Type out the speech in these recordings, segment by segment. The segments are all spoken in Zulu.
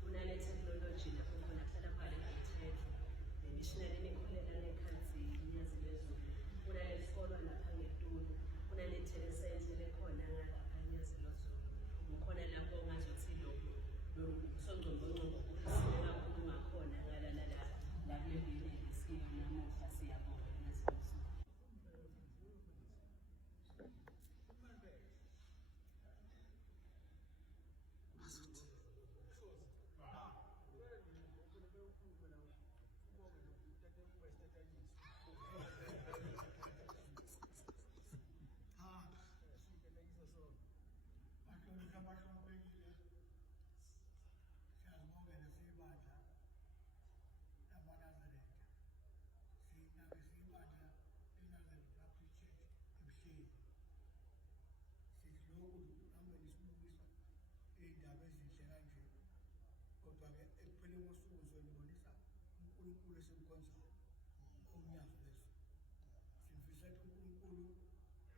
kunale technology lapho khona kuhlala phakathi ngomthetho nemishonari emikholela ngekhansi inyazi lezulu kunale sikolo lapha ngetulu kunale telescience lekhona ngapha inyazi lezulu kukhona lapho ongazothi lo songcombongcombo kuphisile kakhulu ngakhona ngalala la kulebili lesiko namuhla siyabonga inyazi lezulu. Indaba ezinhle kanje kodwa-ke ekupheleni kosuku uzolibonisa uNkulunkulu esimkhonzayo omnyazi wezulu. Simfisa ukuthi uNkulunkulu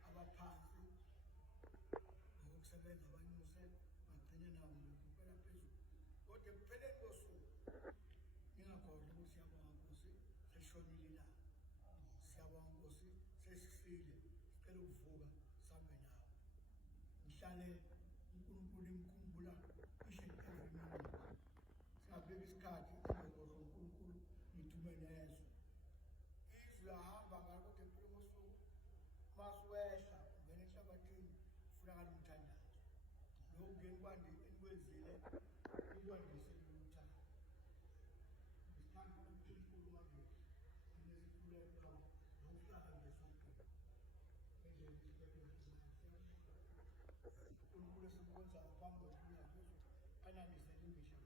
abaphansi ngokusebenza abanyuse bagcine nabo ngokuphela phezulu. Kodwa ekupheleni kosuku ningakhohlwa ukuthi siyabonga Nkosi seshonile ilanga. Siyabonga Nkosi sesifile sicela ukuvuka sambe nawe. Ngihlale uNkulunkulu imkhumbula each and every moment. Singabeki isikhathi singakhohlwa uNkulunkulu ngithumele yezwe. Izwi ahamba ngalo kodwa ekupheleni kosuku masiwehla ungena ehlabathini kufunakala umthandazo. Lokhu ngenikwandi enikwenzile nikwandise ukuthanda. Ngisithanda uNkulunkulu manje sinesiluleko nokuhlala ngesontweni. Endleleni isibhekele uNkulunkulu esimkhonzayo phambi komnyango wezulu anandisele imihla.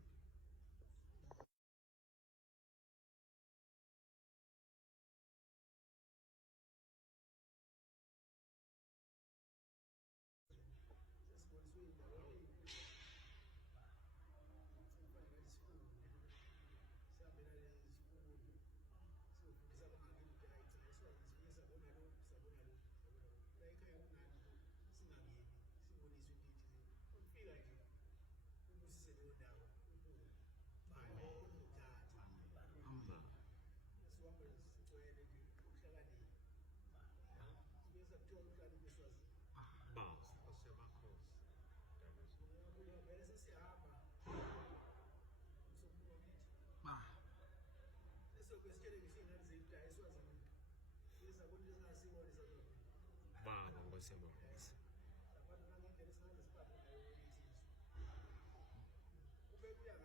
Ubekuya